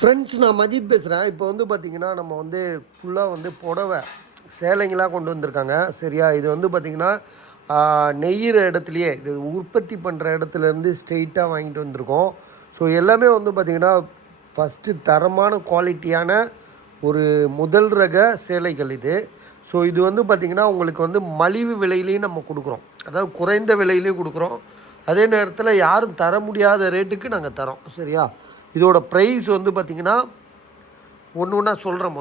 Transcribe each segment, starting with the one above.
Friends, நான் மஜித் பேசுகிறேன். இப்போ வந்து பார்த்திங்கன்னா நம்ம வந்து ஃபுல்லாக வந்து புடவை சேலைங்களாக கொண்டு வந்திருக்காங்க. சரியா? இது வந்து பார்த்திங்கன்னா நெய்கிற இடத்துலையே இது உற்பத்தி பண்ணுற இடத்துலேருந்து ஸ்ட்ரெயிட்டாக வாங்கிட்டு வந்திருக்கோம். ஸோ எல்லாமே வந்து பார்த்திங்கன்னா ஃபஸ்ட்டு தரமான குவாலிட்டியான ஒரு முதல் ரக சேலைகள் இது. ஸோ இது வந்து பார்த்திங்கன்னா உங்களுக்கு வந்து மலிவு விலையிலையும் நம்ம கொடுக்குறோம், அதாவது குறைந்த விலையிலையும் கொடுக்குறோம். அதே நேரத்தில் யாரும் தர முடியாத ரேட்டுக்கு நாங்கள் தரோம். சரியா? இதோட ப்ரைஸ் வந்து பார்த்திங்கன்னா ஒன்று ஒன்றா சொல்கிறேன்.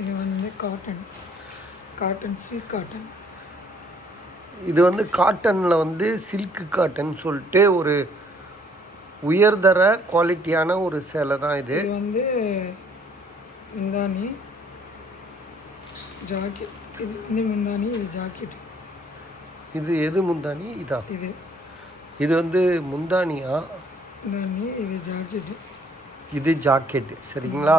இது வந்து காட்டன் சில்க் காட்டன். இது வந்து காட்டனில் வந்து சில்க் காட்டன் சொல்லிட்டு ஒரு உயர்தர குவாலிட்டியான ஒரு சேலை தான் இது. இது வந்து முந்தானி ஜாக்கெட். இது வந்து முந்தானி, இது ஜாக்கெட். இது எது முந்தானி? இதா? இது வந்து முந்தானியா? முந்தானி. இது ஜாக்கெட். இது ஜாக்கெட். சரிங்களா?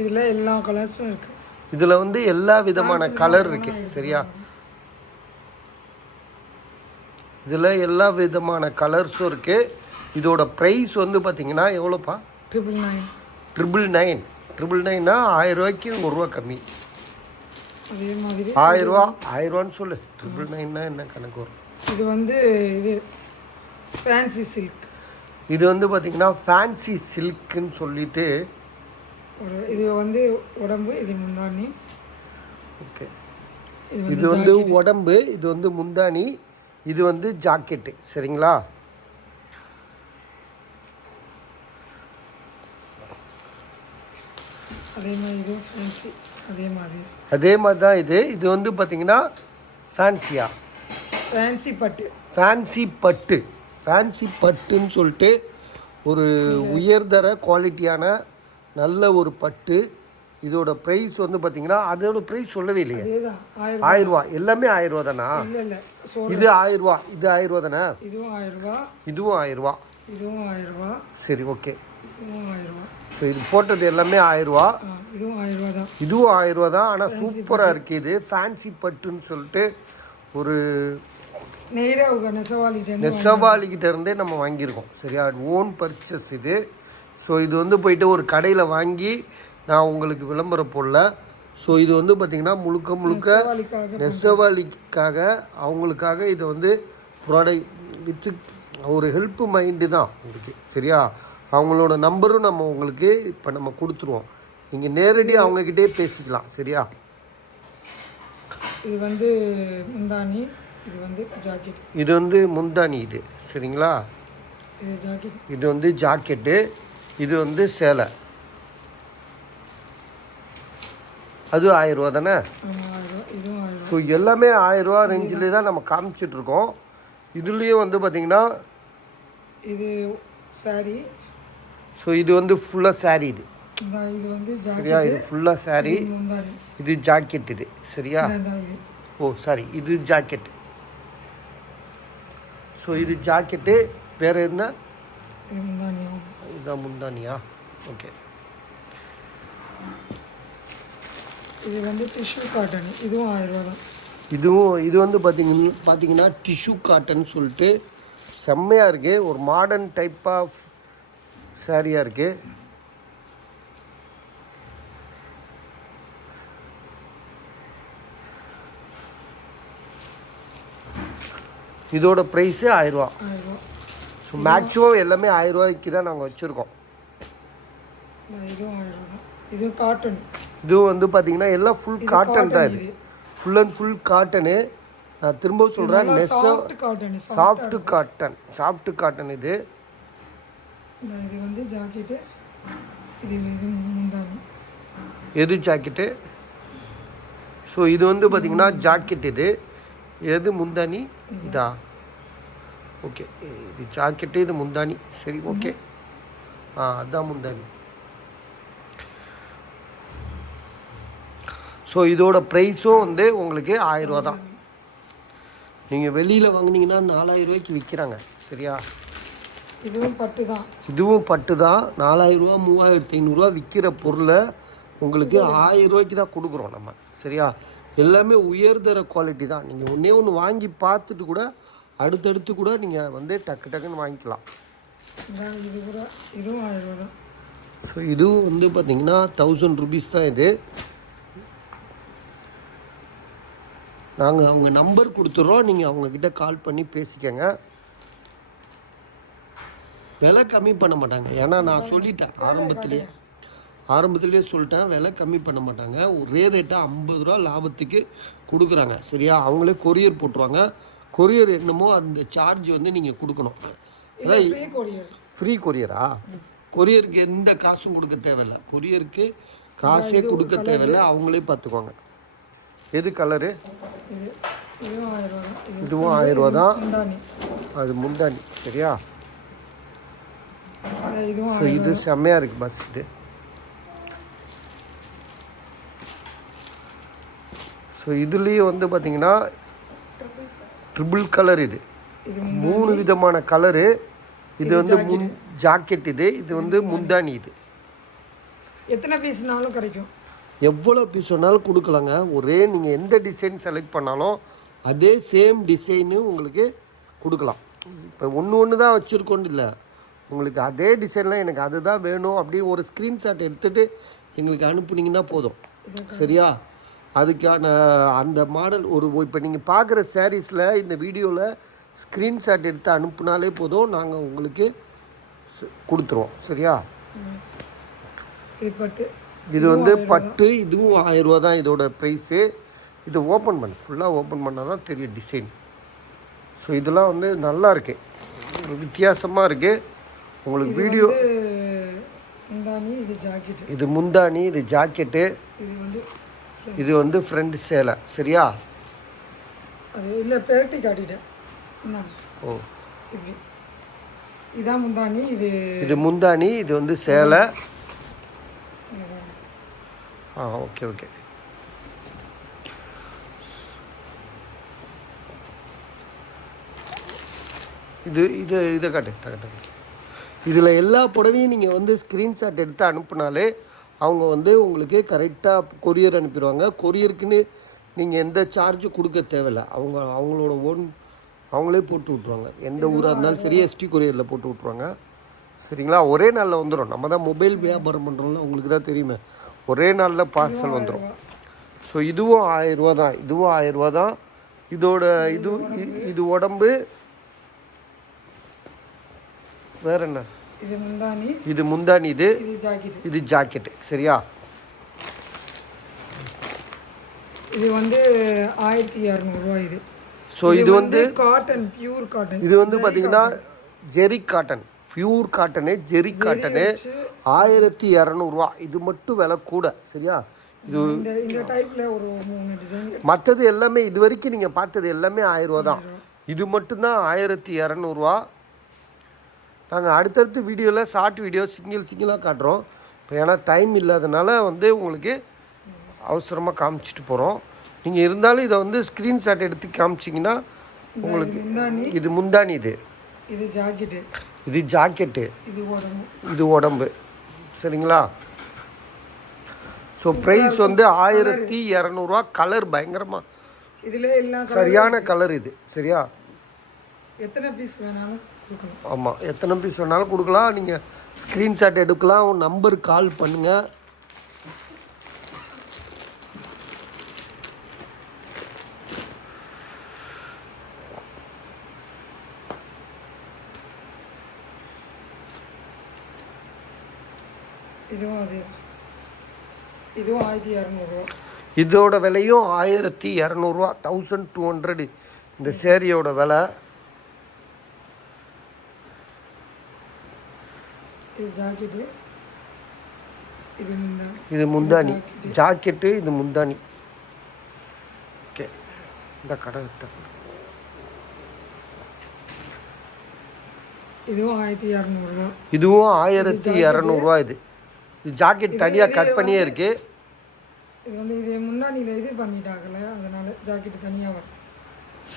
இதில் எல்லா கலர்ஸும் இருக்குது. இதில் வந்து எல்லா விதமான கலர் இருக்குது. சரியா? இதில் எல்லா விதமான கலர்ஸும் இருக்குது. இதோட ப்ரைஸ் வந்து பார்த்திங்கன்னா எவ்வளோப்பா? 999. 999னா 1000 ரூபாய்க்கு 1 ரூபா கம்மி. அதே மாதிரி 1000 ரூபா. 1000 ரூபான்னு சொல்லு. 999னா என்ன கணக்கு வரும்? இது வந்து இது ஃபேன்சி சில்க். இது வந்து பார்த்திங்கன்னா ஃபேன்சி சில்க்குன்னு சொல்லிட்டு இது வந்து உடம்பு, இது முந்தானி. ஓகே. இது வந்து உடம்பு, இது வந்து முந்தானி, இது வந்து ஜாக்கெட்டு. சரிங்களா? அதே மாதிரி இது ஃபேன்சி. அதே மாதிரி தான் இது. இது வந்து பார்த்திங்கன்னா ஃபேன்சியா? ஃபேன்சி பட்டு. ஃபேன்சி பட்டுன்னு சொல்லிட்டு ஒரு உயர்தர குவாலிட்டியான நல்ல ஒரு பட்டு. இதோட ப்ரைஸ் வந்து பார்த்திங்கன்னா அதோட ப்ரைஸ் சொல்லவே இல்லையே. 1000 ரூபா. எல்லாமே 1000 ரூபா தானா? இது 1000 ரூபா. இது 1000 ரூபா தானே? இதுவும் 1000 ரூபா. இதுவும் 1000 ரூபா. இதுவும் 1000 ரூபா. சரி, ஓகே. இதுவும் 1000 ரூபா. ஸோ இது போட்டது எல்லாமே 1000 ரூபா. இதுவும் 1000 ரூபா தான். இதுவும் 1000 ரூபா தான். ஆனால் சூப்பராக இருக்குது. இது ஃபேன்சி பட்டுன்னு சொல்லிட்டு ஒரு நெசவாளிக்கிட்ட இருந்தே நம்ம வாங்கியிருக்கோம். சரியா? ஓன் பர்ச்சேஸ் இது. ஸோ இது வந்து போயிட்டு ஒரு கடையில் வாங்கி நான் உங்களுக்கு விளம்பரம் போடல. ஸோ இது வந்து பார்த்திங்கன்னா முழுக்க நெசவாளிக்காக அவங்களுக்காக இதை வந்து ப்ராடக்ட் வித்து ஒரு ஹெல்ப் மைண்டு தான் உங்களுக்கு. சரியா? அவங்களோட நம்பரும் நம்ம உங்களுக்கு இப்போ நம்ம கொடுத்துருவோம். நீங்கள் நேரடியாக அவங்கக்கிட்டே பேசிக்கலாம். சரியா? இது வந்து முந்தானி, இது வந்து ஜாக்கெட். இது வந்து முந்தானி. இது சரிங்களா? இது ஜாக்கெட். இது வந்து ஜாக்கெட்டு. இது வந்து சேலை. அது 1000 ரூபா தானே? ஸோ எல்லாமே 1000 ரூபா ரேஞ்சில் தான் நம்ம காமிச்சிட்ருக்கோம். இதுலேயும் வந்து பார்த்திங்கன்னா இது சாரி. ஸோ இது வந்து ஃபுல்லாக சாரீ. இது வந்து சரியா? இது ஃபுல்லாக சாரீ. இது ஜாக்கெட். இது சரியா? ஓ சாரி, இது ஜாக்கெட். ஸோ இது ஜாக்கெட்டு. வேறு என்ன? இதுதான் முந்தானியா? ஓகே. இது வந்து டிஷ்யூ காட்டன். இதுவும் 1000 ரூபா தான். இது வந்து பார்த்தீங்கன்னா டிஷ்யூ காட்டன் சொல்லிட்டு செம்மையாக இருக்குது. ஒரு மாடர்ன் டைப் ஆஃப் சாரியாக இருக்குது. இதோட ப்ரைஸு 1000 ரூபா. ஸோ மேக்ஸிமம் எல்லாமே 1000 ரூபாய்க்கு தான் நாங்கள் வச்சுருக்கோம். இதுவும் 1000 ரூபா தான். இது காட்டன். இதுவும் வந்து பார்த்திங்கன்னா எல்லாம் ஃபுல் காட்டன் தான். இது ஃபுல் அண்ட் ஃபுல் காட்டனு. நான் திரும்ப சொல்கிறேன், சாஃப்ட் காட்டன். இது வந்து ஜாக்கெட்டு. இது முந்தானி. எது ஜாக்கெட்டு? ஸோ இது வந்து பார்த்திங்கன்னா ஜாக்கெட். எது முந்தானி? இதா? ஓகே. இது ஜாக்கெட்டு, இது முந்தானி. சரி, ஓகே. அதுதான் முந்தானி. ஸோ இதோட ப்ரைஸும் வந்து உங்களுக்கு 1000 ரூபா தான். நீங்கள் வெளியில் வாங்கினீங்கன்னா 4000 ரூபாய்க்கு விற்கிறாங்க. சரியா? இதுவும் பட்டு தான். 4000 ரூபா 3500 விற்கிற பொருளை உங்களுக்கு 1000 ரூபாய்க்கு தான் கொடுக்குறோம் நம்ம. சரியா? எல்லாமே உயர்தர குவாலிட்டி தான். நீங்கள் ஒன்றே ஒன்று வாங்கி பார்த்துட்டு கூட அடுத்தடுத்து கூட நீங்கள் வந்து டக்கு டக்குன்னு வாங்கிக்கலாம். இது கூட இதுவும் 1000 ரூபா தான். ஸோ இதுவும் வந்து பார்த்தீங்கன்னா 1000 ருபீஸ் தான் இது. நாங்கள் அவங்க நம்பர் கொடுத்துட்றோம், நீங்கள் அவங்கக்கிட்ட கால் பண்ணி பேசிக்கங்க. விலை கம்மி பண்ண மாட்டாங்க. ஏன்னா நான் சொல்லிட்டேன் ஆரம்பத்துலேயே சொல்லிட்டேன், விலை கம்மி பண்ண மாட்டாங்க. ஒரே ரேட்டாக 50 ரூபா லாபத்துக்கு கொடுக்குறாங்க. சரியா? அவங்களே கொரியர் போட்டுருவாங்க. கொரியர் என்னமோ அந்த சார்ஜ் வந்து நீங்கள் கொடுக்கணும். ஃப்ரீ கொரியரா? கொரியருக்கு எந்த காசும் கொடுக்க தேவையில்லை. கொரியருக்கு காசே கொடுக்க தேவையில்லை, அவங்களே பார்த்துக்குவாங்க. எது கலரு? இதுவும் 1000 ரூபா தான். அது முந்தானி. சரியா? ஸோ இது செம்மையாக இருக்குது பஸ். இது ஸோ இதுலேயும் வந்து பார்த்தீங்கன்னா ட்ரிபிள் கலர். இது 3 விதமான கலரு. இது வந்து ஜாக்கெட். இது வந்து முந்தானி. இது எத்தனை பீஸ்னாலும் கிடைக்கும், எவ்வளோ பீஸ் வேணாலும் கொடுக்கலாங்க. ஒரே நீங்கள் எந்த டிசைன் செலக்ட் பண்ணாலும் அதே சேம் டிசைனு உங்களுக்கு கொடுக்கலாம். இப்போ ஒன்று தான் வச்சுருக்கோன்னு இல்லை, உங்களுக்கு அதே டிசைனில் எனக்கு அதுதான் வேணும் அப்படின்னு ஒரு ஸ்க்ரீன்ஷாட் எடுத்துகிட்டு எங்களுக்கு அனுப்புனீங்கன்னா போதும். சரியா? அதுக்கான அந்த மாடல் இப்போ நீங்கள் பார்க்குற சாரீஸில் இந்த வீடியோவில் ஸ்க்ரீன்ஷாட் எடுத்து அனுப்புனாலே போதும், நாங்கள் உங்களுக்கு கொடுத்துருவோம். சரியா? இது வந்து பட்டு. இதுவும் 1000 ரூபா தான் இதோட ப்ரைஸு. இது ஓப்பன் பண்ண ஃபுல்லாக ஓப்பன் பண்ணால் தான் தெரியும் டிசைன். ஸோ இதெல்லாம் வந்து நல்லா இருக்கு, வித்தியாசமாக இருக்குது. உங்களுக்கு வீடியோ இது முந்தானி, இது ஜாக்கெட்டு, இது வந்து ஃப்ரண்ட் சேலை. சரியா? அது இல்லை பெரட்டி காட்டிட்டேன். ஓ, இதான் முந்தானி. இது முந்தானி, இது வந்து சேலை. Okay okay. இதை காட்டு. இதில் எல்லா புடவையும் நீங்கள் வந்து ஸ்க்ரீன்ஷாட் எடுத்து அனுப்புனாலே அவங்க வந்து உங்களுக்கு கரெக்டாக கொரியர் அனுப்பிடுவாங்க. கொரியருக்குன்னு நீங்கள் எந்த சார்ஜும் கொடுக்க தேவையில்லை. அவங்களோட அவங்களே போட்டு விட்ருவாங்க. எந்த ஊராக இருந்தாலும் சரி எஸ்டி கொரியரில் போட்டு விட்ருவாங்க. சரிங்களா? ஒரே நாளில் வந்துடும். நம்ம தான் மொபைல் வியாபாரம் பண்ணுறோம்ல, உங்களுக்கு தான் தெரியுமே, ஒரே நாளில் பார்சல் வந்துடும். ஸோ இதுவும் 1000 ரூபா தான். இதுவும் 1000 ரூபா தான். இதோட இது உடம்பு. வேற என்ன? இது முந்தானி. இது ஜாக்கெட்டு. சரியா? இது வந்து 1200 ரூபா. இது ஸோ இது வந்து காட்டன், பியூர் காட்டன். இது வந்து பார்த்தீங்கன்னா ஜெரி காட்டன், பியூர் காட்டனு, ஜெரி காட்டனு 1200 ரூபா. இது மட்டும் விலை கூட. சரியா? இது இந்த டைப்ல ஒரு 3 டிசைன். மற்றது எல்லாமே இது வரைக்கும் நீங்கள் பார்த்தது எல்லாமே 1000 ரூபா தான். இது மட்டும்தான் 1200 ரூபா. நாங்கள் அடுத்தடுத்து வீடியோவில் ஷார்ட் வீடியோ சிங்கிளாக காட்டுறோம். இப்போ ஏன்னா டைம் இல்லாதனால வந்து உங்களுக்கு அவசரமாக காமிச்சிட்டு போகிறோம். நீங்கள் இருந்தாலும் இதை வந்து ஸ்க்ரீன்ஷாட் எடுத்து காமிச்சிங்கன்னா உங்களுக்கு. இது முந்தானி. இது ஜாக்கெட்டு. இது உடம்பு. சரிங்களா? ஸோ ப்ரைஸ் வந்து 1200 ரூபா. கலர் பயங்கரமாக சரியான கலர் இது. சரியா? எத்தனை பீஸ் வேணாலும் கொடுக்கலாம். ஆமாம், எத்தனை பீஸ் வேணாலும் கொடுக்கலாம். நீங்கள் ஸ்க்ரீன்ஷாட் எடுக்கலாம், உங்கள் நம்பர் கால் பண்ணுங்கள். இதுவும் 1200 ரூபா. இதோட விலையும் 1200 ரூபா. 1200 இந்த சேரீயோட விலை. இது முந்தானி. ஜாக்கெட்டு. இது முந்தானி. ஓகே, இந்த கடை இதுவும் 1200 ரூபா. இதுவும் 1200 ரூபா. இது ஜாக்கெட் தனியாக கட் பண்ணியே இருக்கு. இது வந்து இது முந்தானியில் இது பண்ணிட்டாங்கல்ல, அதனால ஜாக்கெட் தனியாக வரும்.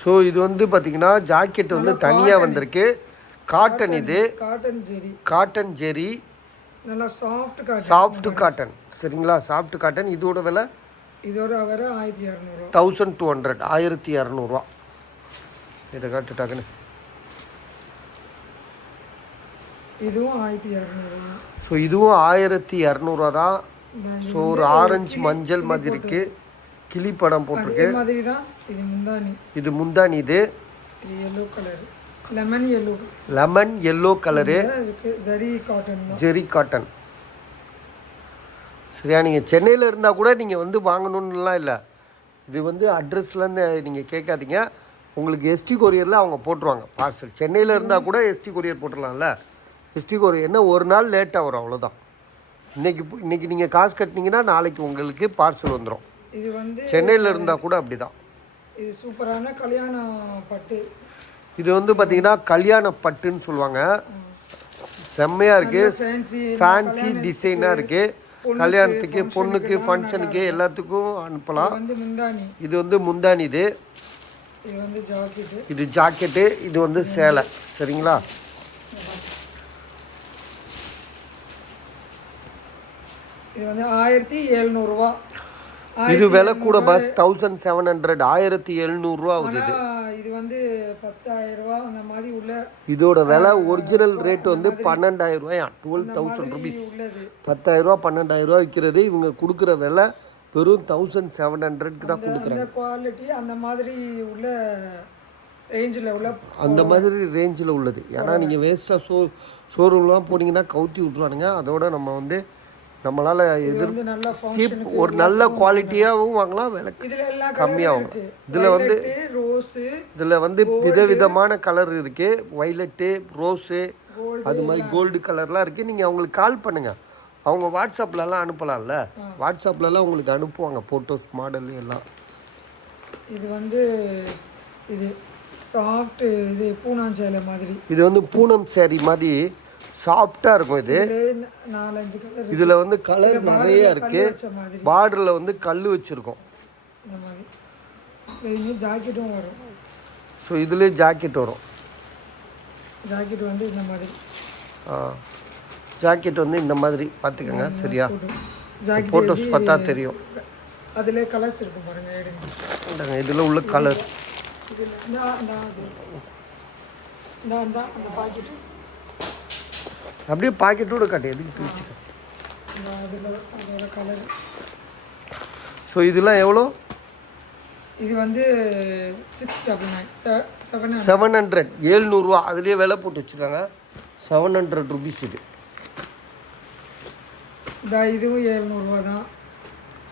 ஸோ இது வந்து பார்த்தீங்கன்னா ஜாக்கெட் வந்து தனியாக வந்திருக்கு. காட்டன். இது காட்டன் ஜெரி. நல்லா சாஃப்ட் காட்டன். சரிங்களா? Soft cotton. இதோட விலை இதோட வர 1200. 1200, 1200. இதை காட்டுட்டாக்குன்னு. இதுவும் 1200. ஸோ இதுவும் 1200 தான். ஸோ ஒரு ஆரஞ்சு மஞ்சள் மாதிரி இருக்கு, கிளி படம் போட்டிருக்கு. அதே மாதிரி தான் இது முந்தானி. இது முந்தானி. இது yellow colour, lemon yellow colour, zari cotton தான். ஜெரி காட்டன். சரியா, நீங்கள் சென்னையில் இருந்தால் கூட நீங்கள் வந்து வாங்கணுன்னுலாம் இல்லை. இது வந்து அட்ரஸ்லேருந்து நீங்கள் கேட்காதீங்க, உங்களுக்கு எஸ்டி கொரியரில் அவங்க போட்டுருவாங்க பார்சல். சென்னையில் இருந்தால் கூட எஸ்டி கொரியர் போட்டுடலாம்ல. எஸ்டி கொரியர் என்ன ஒரு நாள் லேட்டாக வரும், அவ்வளோதான். இன்றைக்கி நீங்கள் காசு கட்டினீங்கன்னா நாளைக்கு உங்களுக்கு பார்சல் வந்துடும். இது வந்து சென்னையில் இருந்தால் கூட அப்படி தான். இது சூப்பரான கல்யாண பட்டு. இது வந்து பார்த்திங்கன்னா கல்யாண பட்டுன்னு சொல்லுவாங்க. செம்மையாக இருக்குது, ஃபேன்சி டிசைனாக இருக்குது. கல்யாணத்துக்கு, பொண்ணுக்கு, ஃபங்க்ஷனுக்கு எல்லாத்துக்கும் அனுப்பலாம். இது வந்து முந்தானி. இது ஜாக்கெட்டு, இது வந்து சேலை. சரிங்களா, இது வந்து 1700 ரூபா. இது விலை கூட பஸ் 1700, 1700 ரூபா ஆகுது. இது வந்து 10,000 ரூபா அந்த மாதிரி உள்ள. இதோட விலை ஒரிஜினல் ரேட் வந்து 12,000 ரூபாயா, 12,000 ருபீஸ். 10,000 ரூபா 12,000 ரூபா விற்கிறது. இவங்க கொடுக்குற விலை வெறும் 1700க்கு தான் கொடுக்குறாங்க. குவாலிட்டி அந்த மாதிரி உள்ள ரேஞ்சில் உள்ள, அந்த மாதிரி ரேஞ்சில் உள்ளது. ஏன்னா நீங்கள் வேஸ்ட்டாக ஷோரூம்லாம் போனீங்கன்னா கவுத்தி விட்ருவானுங்க. அதோட நம்ம வந்து நம்மளால் ஒரு நல்ல குவாலிட்டியாகவும் வாங்கலாம், விலை கம்மியாகும். இதில் வந்து விதவிதமான கலர் இருக்குது. வைலட்டு, ரோஸு, அது மாதிரி கோல்டு கலர்லாம் இருக்குது. நீங்கள் அவங்களுக்கு கால் பண்ணுங்கள், அவங்க வாட்ஸ்அப்லலாம் அனுப்பலாம்ல. வாட்ஸ்அப்லலாம் உங்களுக்கு அனுப்புவாங்க ஃபோட்டோஸ், மாடல் எல்லாம். இது வந்து இது சாஃப்ட், இது பூனம் சேலை மாதிரி. இது வந்து பூனம் சேரீ மாதிரி சாஃப்டாக இருக்கும். இது 4-5 கலர். இதில் வந்து கலர் நிறைய இருக்குது. பார்டரில் வந்து கல் வச்சுருக்கோம். இந்த மாதிரி ஜாக்கெட்டும் வரும். ஸோ இதுலேயே ஜாக்கெட் வரும். ஜாக்கெட் வந்து இந்த மாதிரி. ஜாக்கெட் வந்து இந்த மாதிரி பார்த்துக்கோங்க. சரியா, ஃபோட்டோஸ் பார்த்தா தெரியும். அதில் கலர்ஸ் இருக்கும் பாருங்கள், எடுங்க. இதில் உள்ள கலர்ஸ் அந்த பாக்கெட்டு அப்படியே பாக்கெட்டோட காட்டு, எதுக்கு பிரிச்சுக்க. ஸோ இதெல்லாம் எவ்வளோ? இது வந்து 699, 700, 700 ரூபா. அதுலேயே விலை போட்டு வச்சுருக்காங்க, 700 ருபீஸ். இதுவும் 700 ரூபா தான்.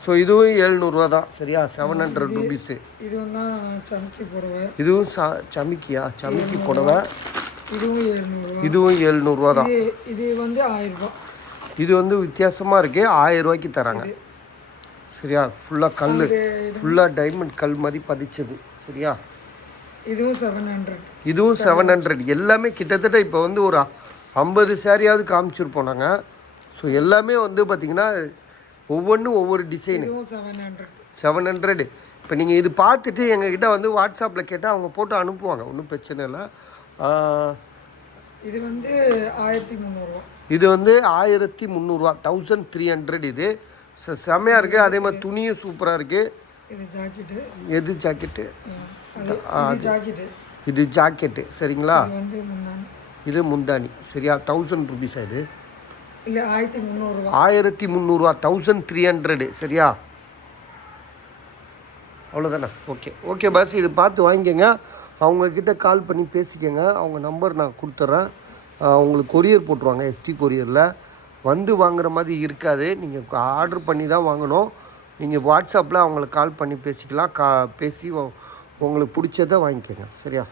ஸோ இதுவும் 700 ரூபா தான். சரியா, 700 ருபீஸு. இதுவும் தான் சமிக்கி புடவை. இதுவும் சமிக்கியா, சமிக்கி புடவை. இதுவும் 700 ரூபா. இதுவும் 700 ரூபா தான். இது வந்து 1000 ரூபா. இது வந்து வித்தியாசமாக இருக்குது, 1000 ரூபாய்க்கு தராங்க. சரியா, ஃபுல்லாக கல், ஃபுல்லாக டைமண்ட் கல் மாதிரி பதிச்சது. சரியா, இதுவும் 700. இதுவும் 700. எல்லாமே கிட்டத்தட்ட இப்போ வந்து ஒரு 50 சாரியாவது காமிச்சிருப்போம் நாங்கள். ஸோ எல்லாமே வந்து பார்த்திங்கன்னா ஒவ்வொன்றும் ஒவ்வொரு டிசைனு. 700. இப்போ நீங்கள் இது பார்த்துட்டு எங்ககிட்ட வந்து வாட்ஸ்அப்பில் கேட்டால் அவங்க போட்டு அனுப்புவாங்க, ஒன்றும் பிரச்சனை இல்லை. இது வந்து 1300 ரூபா. இது வந்து 1300 ரூபா, 1300. இது செம்மையாக இருக்குது. அதே மாதிரி துணியும் சூப்பராக இருக்குது. இது ஜாக்கெட்டு. எது ஜாக்கெட்டு? ஜாக்கெட்டு. இது ஜாக்கெட்டு. சரிங்களா, இது முந்தானி. சரியா, 1000 ருபீஸ். இது இல்லை 1300 ரூபா. 1300 ரூபா, 1300. சரியா, அவ்வளோதானே. ஓகே பஸ், இது பார்த்து வாங்கிக்கோங்க. அவங்கக்கிட்ட கால் பண்ணி பேசிக்கோங்க. அவங்க நம்பர் நான் கொடுத்துட்றேன். உங்களுக்கு கொரியர் போட்டுருவாங்க, எஸ்டி கொரியரில். வந்து வாங்குற மாதிரி இருக்காது, நீங்கள் ஆர்டர் பண்ணி தான் வாங்கணும். நீங்கள் வாட்ஸ்அப்பில் அவங்களுக்கு கால் பண்ணி பேசிக்கலாம். பேசி உங்களுக்கு பிடிச்சதை வாங்கிக்கோங்க. சரியா.